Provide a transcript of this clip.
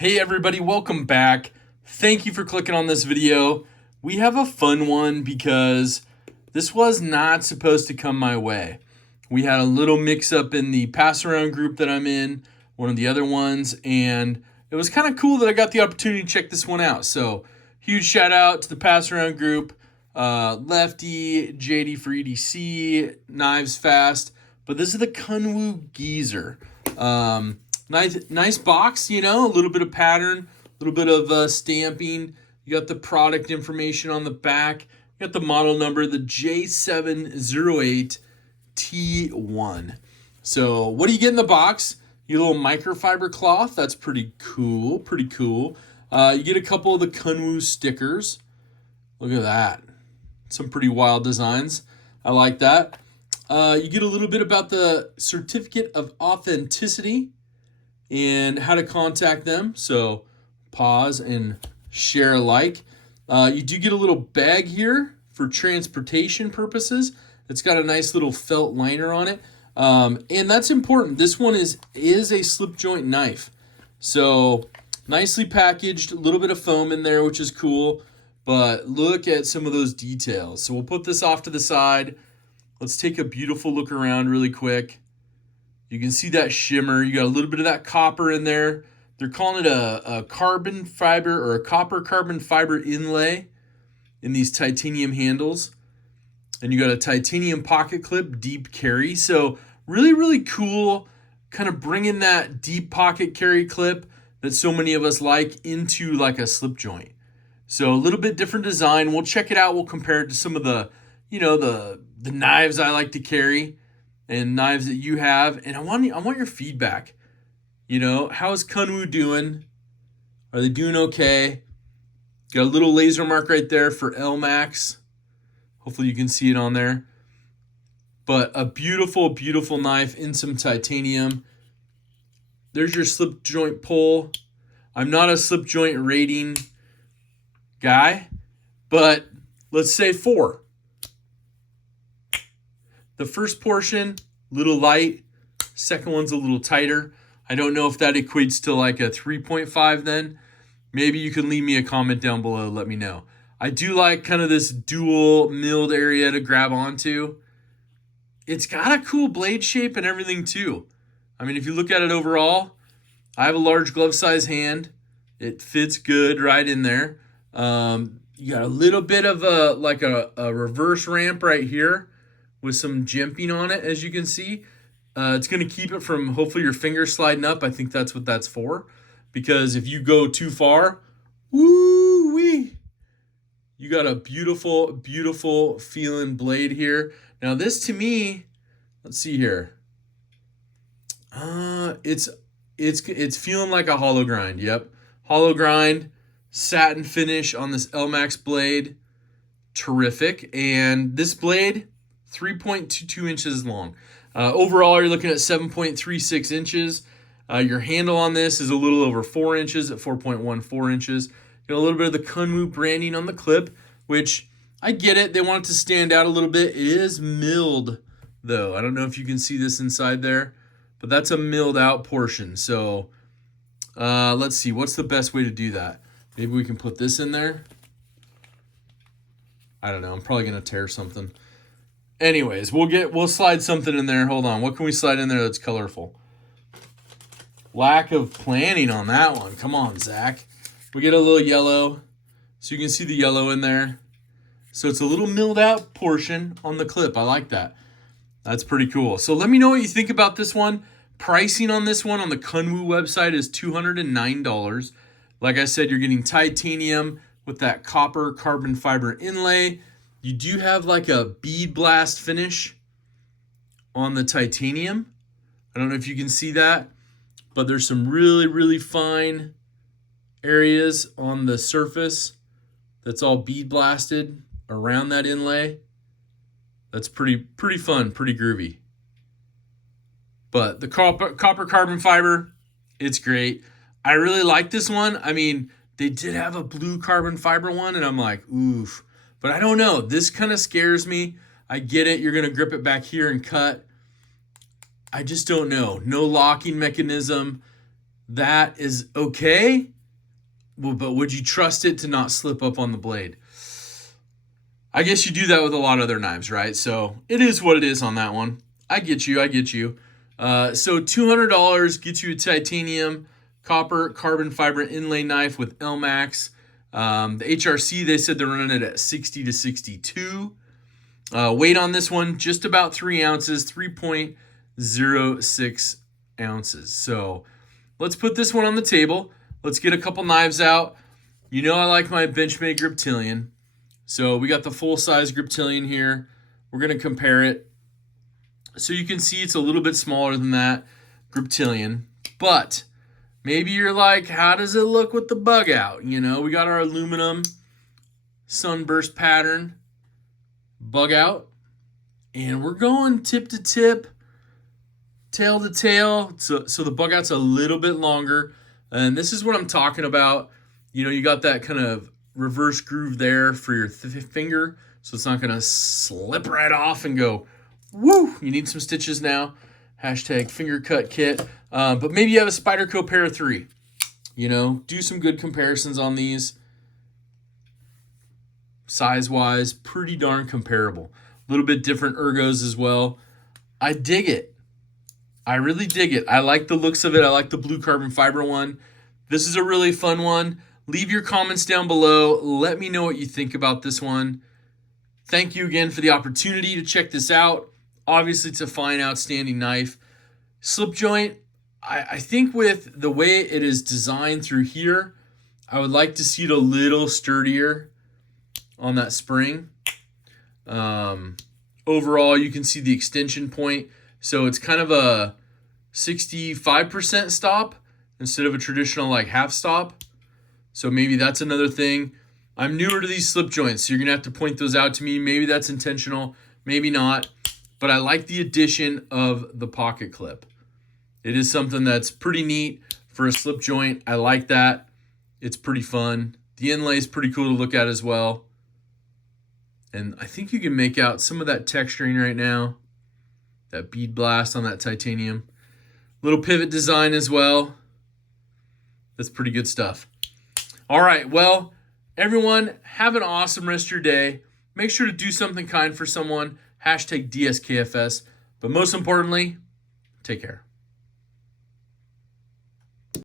Hey everybody, welcome back. Thank you for clicking on this video. We have a fun one because this was not supposed to come my way. We had a little mix up in the pass around group that I'm in, one of the other ones, and it was kind of cool that I got the opportunity to check this one out. So huge shout out to the pass around group, Lefty, JD for EDC, Knives Fast, but this is the Kunwu Geezer. Nice box, you know, a little bit of pattern, a little bit of stamping. You got the product information on the back. You got the model number, the J708T1. So what do you get in the box? Your little microfiber cloth. That's pretty cool, pretty cool. You get a couple of the Kunwu stickers. Look at that. Some pretty wild designs. I like that. You get a little bit about the certificate of authenticity and how to contact them. So pause and share alike. You do get a little bag here for transportation purposes. It's got a nice little felt liner on it. And that's important. This one is a slip joint knife. So nicely packaged, a little bit of foam in there, which is cool. But look at some of those details. So we'll put this off to the side. Let's take a beautiful look around really quick. You can see that shimmer. You got a little bit of that copper in there. They're calling it a carbon fiber or a copper carbon fiber inlay in these titanium handles. And you got a titanium pocket clip, deep carry. So really, really cool, kind of bringing that deep pocket carry clip that so many of us like into like a slip joint. So a little bit different design. We'll check it out. We'll compare it to some of the, the knives I like to carry and knives that you have. And I want your feedback. How's Kunwu doing? Are they doing okay? Got a little laser mark right there for LMAX. Hopefully you can see it on there. But a beautiful, beautiful knife in some titanium. There's your slip joint pull. I'm not a slip joint rating guy, but let's say 4. The first portion, little light. Second one's a little tighter. I don't know if that equates to like a 3.5 then. Maybe you can leave me a comment down below, let me know. I do like kind of this dual milled area to grab onto. It's got a cool blade shape and everything too. I mean, if you look at it overall, I have a large glove size hand. It fits good right in there. You got a little bit of a reverse ramp right here with some jimping on it, as you can see. It's going to keep it from hopefully your finger sliding up. I think that's what that's for. Because if you go too far, woo-wee, you got a beautiful, beautiful feeling blade here. Now this to me, let's see here. It's feeling like a hollow grind. Yep, hollow grind, satin finish on this LMAX blade. Terrific. And this blade, 3.22 inches long. Overall, you're looking at 7.36 inches. Your handle on this is a little over 4 inches at 4.14 inches. Got a little bit of the Kunwu branding on the clip, which I get it. They want it to stand out a little bit. It is milled, though. I don't know if you can see this inside there, but that's a milled out portion. So let's see. What's the best way to do that? Maybe we can put this in there. I don't know. I'm probably going to tear something. Anyways, we'll slide something in there. Hold on. What can we slide in there that's colorful? Lack of planning on that one. Come on, Zach. We get a little yellow. So you can see the yellow in there. So it's a little milled out portion on the clip. I like that. That's pretty cool. So let me know what you think about this one. Pricing on this one on the Kunwu website is $209. Like I said, you're getting titanium with that copper carbon fiber inlay. You do have like a bead blast finish on the titanium. I don't know if you can see that, but there's some really, really fine areas on the surface that's all bead blasted around that inlay. That's pretty fun, pretty groovy. But the copper carbon fiber, it's great. I really like this one. I mean, they did have a blue carbon fiber one, and I'm like, oof. But I don't know. This kind of scares me. I get it. You're going to grip it back here and cut. I just don't know. No locking mechanism. that is okay. Well, but would you trust it to not slip up on the blade? I guess you do that with a lot of other knives, right? So it is what it is on that one. I get you. So $200 gets you a titanium, copper, carbon fiber inlay knife with LMAX. The HRC, they said they're running it at 60 to 62. Weight on this one, just about 3 ounces, 3.06 ounces. So let's put this one on the table. Let's get a couple knives out. You know I like my Benchmade Griptilian. So we got the full-size Griptilian here. We're going to compare it. So you can see it's a little bit smaller than that Griptilian. But maybe you're like, how does it look with the bug out? You know, we got our aluminum sunburst pattern bug out. And we're going tip to tip, tail to tail. So the bug out's a little bit longer. And this is what I'm talking about. You know, you got that kind of reverse groove there for your finger, so it's not going to slip right off and go, woo! You need some stitches now. Hashtag finger cut kit. But maybe you have a Spyderco Para 3. You know, do some good comparisons on these. Size-wise, pretty darn comparable. A little bit different ergos as well. I dig it. I really dig it. I like the looks of it. I like the blue carbon fiber one. This is a really fun one. Leave your comments down below. Let me know what you think about this one. Thank you again for the opportunity to check this out. Obviously, it's a fine, outstanding knife. Slip joint, I think with the way it is designed through here, I would like to see it a little sturdier on that spring. Overall, you can see the extension point. So it's kind of a 65% stop instead of a traditional like half stop. So maybe that's another thing. I'm newer to these slip joints, so you're going to have to point those out to me. Maybe that's intentional, maybe not. But I like the addition of the pocket clip. It is something that's pretty neat for a slip joint. I like that. It's pretty fun. The inlay is pretty cool to look at as well. And I think you can make out some of that texturing right now. That bead blast on that titanium. Little pivot design as well. That's pretty good stuff. All right, well, everyone, have an awesome rest of your day. Make sure to do something kind for someone. Hashtag DSKFS. But most importantly, take care.